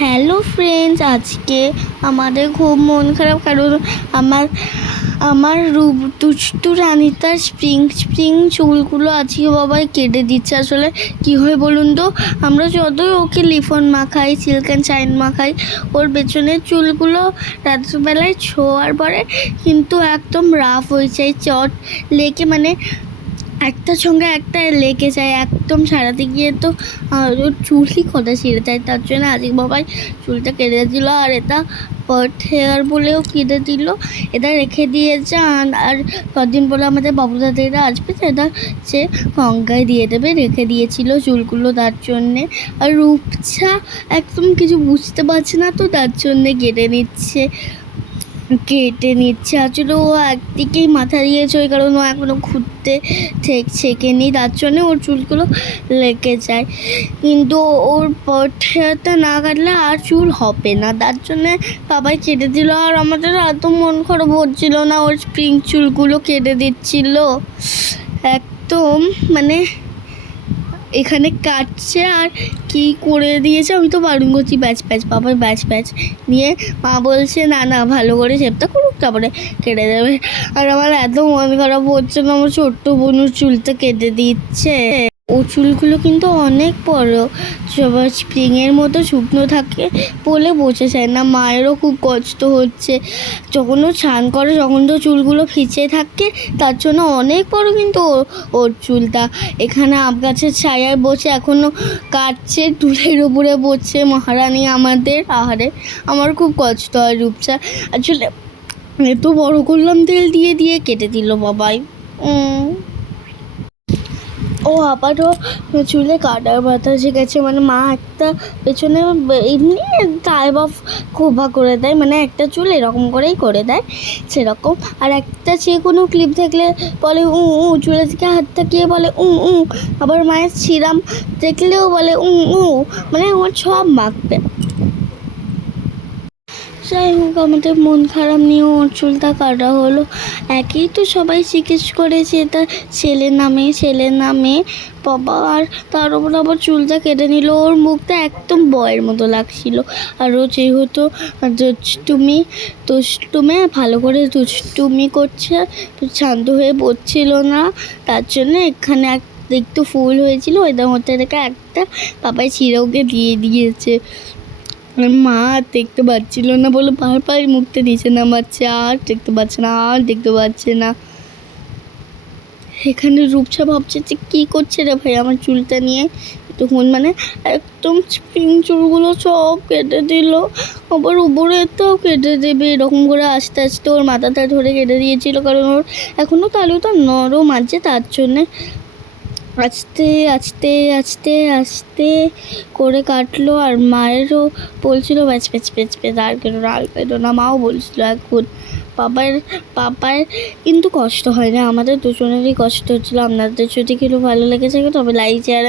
Hello friends, আজকে আমাদের খুব মন খারাপ কারণ আমার আমার রূপ, দুষ্টু রানিতার স্প্রিং স্প্রিং চুলগুলো আজকে বাবাই কেটে দিচ্ছে। আসলে কী হয় বলুন তো? আমরা যতই ওকে লিফন মাখাই সিল্ক অ্যান্ড শাইন মাখাই, ওর পেছনের চুলগুলো রাত্রিবেলায় ছোঁয়ার পরে কিন্তু একদম রাফ হয়ে যায়, চট লেগে মানে একটার সঙ্গে একটা লেগে যায়, একদম সারাতে গিয়ে তো চুলই কটা ছিঁড়ে যায় তার জন্য আজিক বাবাই চুলটা কেটে দিল, আর এটা পট হেয়ার বলেও কেটে দিল। এটা রেখে দিয়েছে আর- আর কদিন পরে আমাদের বাবু দাদিরা আসবে সেটা সে গঙ্গায় দিয়ে দেবে, রেখে দিয়েছিল চুলগুলো তার জন্যে। আর রূপছা একদম কিছু বুঝতে পারছে না তো, তার জন্যে কেটে নিচ্ছে। কেটে নিচ্ছে। আসলে ও একদিকেই মাথা দিয়েছে, ওই কারণে ও এখনও ঘুরতে ছেঁকেনি তার জন্য ওর চুলগুলো লেগে যায়। কিন্তু ওর পথটা না কাটলে আর চুল হবে না। তার জন্যে বাবাই কেটে দিল। আর আমাদের এত মন খারাপ হচ্ছিল না, ওর স্প্রিং চুলগুলো কেটে দিচ্ছিল। একদম মানে এখানে কাটছে আর কি করে দিয়েছে আমি তো বারণ করছি, ব্যাচ প্যাচ বাবার ব্যাচ প্যাচ নিয়ে মা বলছে, না না, ভালো করে শেপটা করুক, তারপরে কেটে দেবে। আর আমার এত মন খারাপ হচ্ছে না, আমার ছোট্ট বোনুর চুলটা কেটে দিচ্ছে। ও চুলগুলো কিন্তু অনেক বড়। স্প্রিংয়ের মতো শুকনো থাকে বলে বোঝা যায় না। মায়েরও খুব কষ্ট হচ্ছে। যখন ও স্নান করে, তখন তো চুলগুলো ভিজে থাকে। তার জন্য অনেক বড় কিন্তু ওর চুলটা। এখানে আম গাছের ছায়ায় বসে এখনও কাটছে টুলের উপরে বসছে মহারানী আমাদের। আহারে, আমার খুব কষ্ট হয় রূপসা আসলে এত বড় করলাম তেল দিয়ে দিয়ে কেটে দিল বাবাই। ও আবারও চুলে কাটার ব্যথা শিখেছে মানে মা একটা পেছনে এমনি টাইপ অফ খোপা করে দেয়। মানে একটা চুল এরকম করেই করে দেয়, সেরকম। আর একটা যে কোনো ক্লিপ থাকলে বলে, উ উ চুলের দিকে হাত থাকিয়ে বলে, উ উ। আবার মায়ের সিরাম দেখলেও বলে, উ উ। মানে আমার সব মাখবে। যাই হোক আমাদের মন খারাপ নিয়ে ওর চুলটা কাটা হলো। একই তো সবাই জিজ্ঞেস করেছে, এটা ছেলে নামে ছেলে নামে বাবা, আর তার উপর আবার চুলটা কেটে নিল। ওর মুখটা একদম বয়ের মতো লাগছিল। আর ও যেহেতু দুষ্টুমি, দুষ্টুমে, ভালো করে দুষ্টুমি করছে, শান্ত হয়ে পড়ছিল না। তার জন্য এখানে এক একটু ফুল হয়েছিল ওইটার মধ্যে থেকে একটা বাবাই ছিঁড়ে ওকে দিয়ে দিয়েছে। মা আর দেখতে পাচ্ছিল না বলে বারবার মুখটা নিচে নামাচ্ছে আর দেখতে পাচ্ছে না, আর দেখতে পাচ্ছে না। এখানে রূপসা ভাবছে যে কী করছে রে ভাই আমার চুলটা নিয়ে? তখন মানে একদম স্প্রিং চুলগুলো সব কেটে দিল, আবার উপরেরটাও কেটে দেবে, এরকম করে আস্তে আস্তে ওর মাথাটা ধরে কেটে দিয়েছিল, কারণ ওর এখনও তালুটা নরম আছে, তার জন্যে আস্তে আস্তে আস্তে আস্তে করে কাটলো আর মায়েরও বলছিল ব্যাচ প্যাচ প্যাঁচ প্যাচ আর কেন আর কেন না। মাও বলছিল, এখন পাপার পাপার কিন্তু কষ্ট হয় না। আমাদের দুজনেরই কষ্ট হচ্ছিল। আপনাদের যদি কিছু ভালো লেগেছে, তবে লাইক শেয়ার